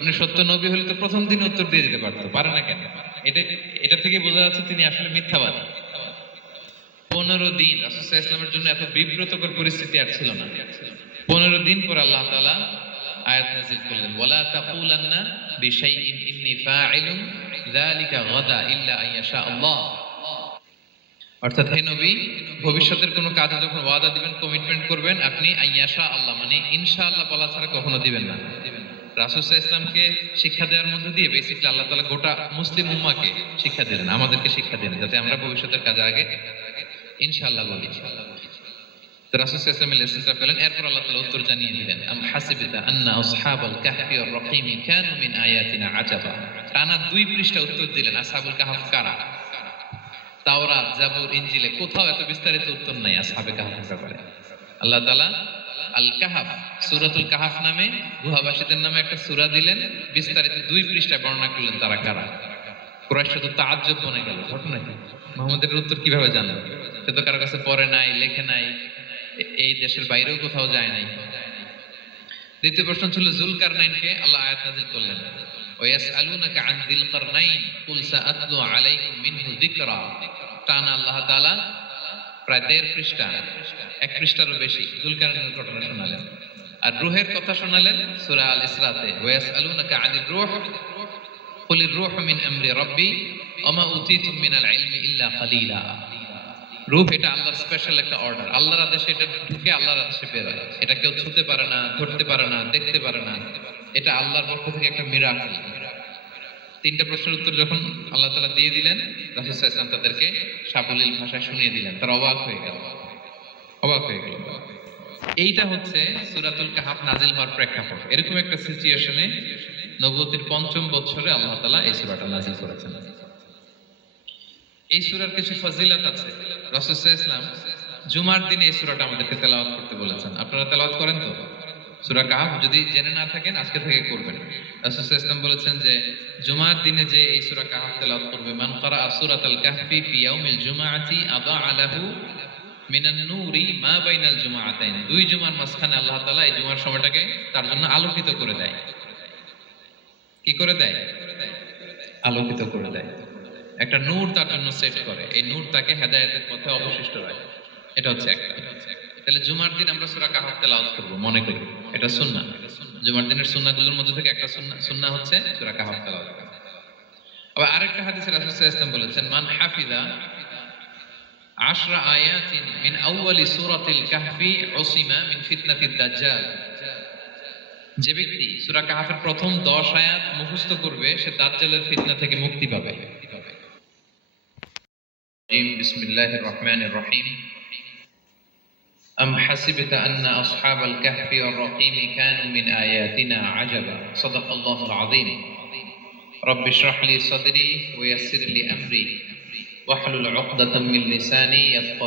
উনি সত্য নবী হলে তো প্রথম দিন উত্তর দিয়ে দিতে পারতো, পারে না কেন? এটা এটা থেকে বোঝা যাচ্ছে তিনি আসলে মিথ্যাবাদী। পনেরো দিন রাসুসাহ ইসলামের জন্য এত বিব্রতকর পরিস্থিতি আর ছিল না। পনেরো দিন পর আল্লাহ তাআলা আয়াত নাযিল করলেন ইল্লা আইয়াশা আল্লাহ। অর্থাৎ হে নবী, ভবিষ্যতের কোনো কাজে যখন ওয়াদা দিবেন, কমিটমেন্ট করবেন, আপনি আইয়াশা আল্লাহ মানে ইনশাআল্লাহ বলা ছাড়া কখনো দিবেন না। রাসুসাহ ইসলামকে শিক্ষা দেওয়ার মধ্যে দিয়ে বেসিকলি আল্লাহ তাআলা গোটা মুসলিম উম্মাকে শিক্ষা দিলেন আমাদেরকে শিক্ষা দিলেন যাতে আমরা ভবিষ্যতের কাজে আগে ইনশাআল্লাহ বলি। উত্তর দিলেন কারা? কোথাও এত বিস্তারিত উত্তর নাই, আসহাবে কাহফের ব্যাপারে আল্লাহ তাআলা আল কাহাফ সূরাতুল কাহাফ নামে গুহাবাসীদের নামে একটা সূরা দিলেন। বিস্তারিত দুই পৃষ্ঠা বর্ণনা করলেন তারা কারা। তো বনে গেল, ঘটনা কি? মোহাম্মদের উত্তর কীভাবে সে তো কারও কাছে পড়ে নাই, লেখে নাই, এই দেশের বাইরেও কোথাও যায় নাই। দ্বিতীয় প্রশ্ন ছিল জুলকার নাইনকে আল্লাহ আয়াত নাজিল করলেন। ওয়াসআলুনাকা আন যিল কারনাইন, কুল সাআতলু আলাইকুম মিনহু যিকরা। টানা আল্লাহ তাআলা প্রায় দেড় পৃষ্ঠা, এক পৃষ্ঠারও বেশি জুলকারনাইনের ঘটনা শোনালেন। আর রূহের কথা শোনালেন সূরা আল ইসরাতে ওয়াসআলুনাকা আনির রূহ, কুলির রূহ মিন আমরি রাব্বি, ওমা উতিতুম মিনাল ইলমি ইল্লা কালিলা। রূহ এটা আল্লাহর স্পেশাল একটা অর্ডার আল্লাহর আদেশে এটা ঢুকে আল্লাহর আদেশে বের হয়। এটা কেউ ছুতে পারে না, ধরতে পারে না, দেখতে পারে না। এটা আল্লাহর পক্ষ থেকে একটা মিরাকেল তিনটা প্রশ্নের উত্তর যখন আল্লাহ তালা দিয়ে দিলেন আলাইহি ওয়াসাল্লাম তাদেরকে সাবলীল ভাষায় শুনিয়ে দিলেন। তারা অবাক হয়ে গেল। অবাক হয়ে গেল। এইটা হচ্ছে সুরাতুল কাহাফ নাজিল হওয়ার প্রেক্ষাপট। এরকম একটা সিচুয়েশনে নবুয়তির পঞ্চম বছরে আল্লাহ তাআলা এই সূরাটা নাজিল করেছেন। এই সূরার কিছু ফজিলত আছে। রাসূল ইসলাম জুমার দিনে এই সূরাটা আমাদেরকে তেলাওয়াত করতে বলেছেন। আপনারা তেলাওয়াত করেন তো? সূরা কাহাফ, যদি জেনে না থাকেন, আজকে থেকে করবেন। ইসলাম বলেছেন যে, জুমার দিনে যে এই সূরা কাহাফ তেলাওয়াত করবে, মান ক্বারা সূরাতাল কাহফি ফি ইয়াউমিল জুমআতি আদাআ লাহু মিনান নূরি মা বাইনাল জুমআতাইন। দুই জুমার মাঝখানে আল্লাহ তাআলা এই জুমার সময়টাকে তার জন্য আলোকিত করে দেয়। কি করে দেয়? আলোকিত করে দেয়। একটা নূর তার জন্য সেট করে। এই নূর তাকে হেদায়েতের পথে অবশিষ্ট রাখে। এটা হচ্ছে একটা। তাহলে জুমার দিন আমরা সুরা কাহাফ তেলাওয়াত করব, মনে করি। এটা সুন্না জুমার দিনের সুন্নাগুলোর মধ্যে থেকে একটা সুন্না সুন্না হচ্ছে সূরা কাহাফ তেলাওয়াত। আবার আরেকটা হাদিসে রাসূল সাল্লাল্লাহু আলাইহি ওয়া সাল্লাম বলেছেন, মান হাফিজা আশরা আয়াতিন মিন আউয়ালি সূরাতিল কাহফি উসিমা মিন ফিতনাতিদ দাজ্জাল। যে ব্যক্তি সূরা কাহাফের প্রথম 10 আয়াত মুখস্থ করবে, সে দাজ্জালের ফিতনা থেকে মুক্তি পাবে। বিসমিল্লাহির রহমানির রহিম। أم حسبت أن أصحاب الكهف والرقيم كانوا من آياتنا عجبا؟ صدق الله العظيم. رب اشرح لي صدري ويسر لي أمري. واحلل عقدة من لساني يفقه